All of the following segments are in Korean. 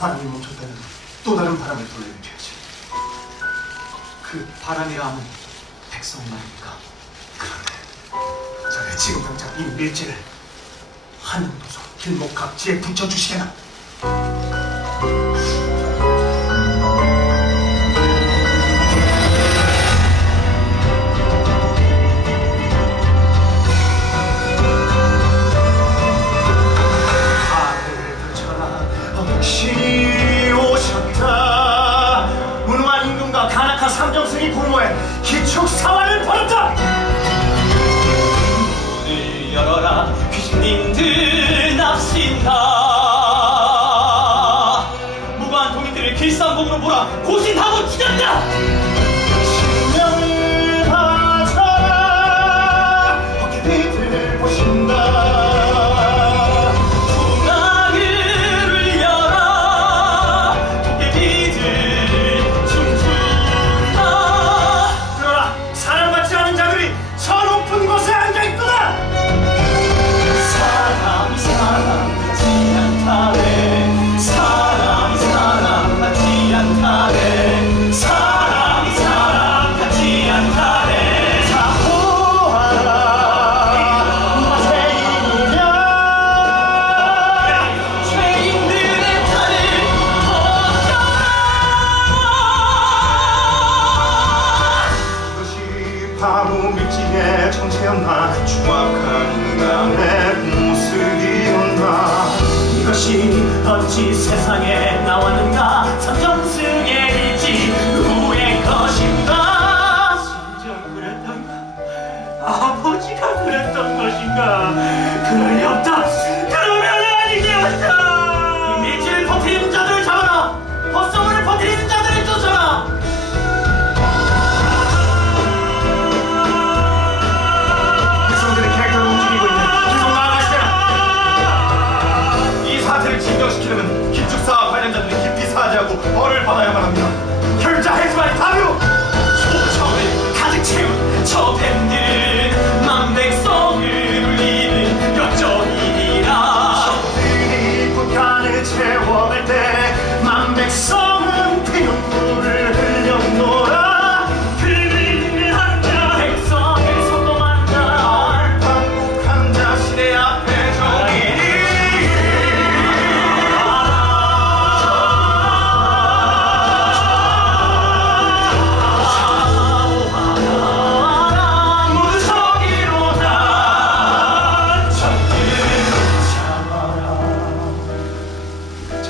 바람이 멈췄다면 또 다른 바람을 불러일으켜야지. 그 바람의 암은 백성만입니까? 그런데 자네 지금 당장 이 밀지를 한릉도서 길목 각지에 붙여주시게나. 신이 오셨다. 무능한 임금과 간악한 삼정승이 공모해 기축 사활을 벌였다. 문을 열어라 귀신님들 납신다. 무고한 동인들을 길상봉으로 몰아 고신하고 죽였다 어찌 세상에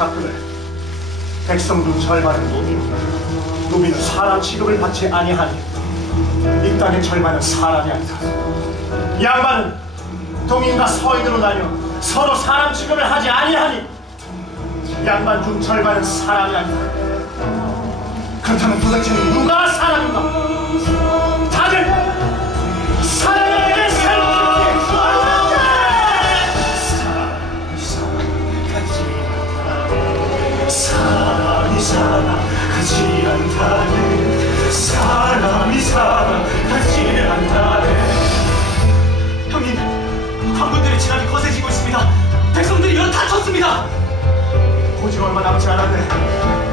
자 그래 백성도 절반은 노민 노민은 사람 취급을 받지 아니하니 이 땅의 절반은 사람이 아니다. 이 양반은 동인과 서인으로 나뉘어 서로 사람 취급을 하지 아니하니 양반 중 절반은 사람이 아니다. 그렇다면 도대체 누가 사람인가 살아가지 않다네. 사람이 살아가지 않다네. 형님 관군들의 진압이 거세지고 있습니다. 백성들이 연 다쳤습니다. 고지 얼마 남지 않았네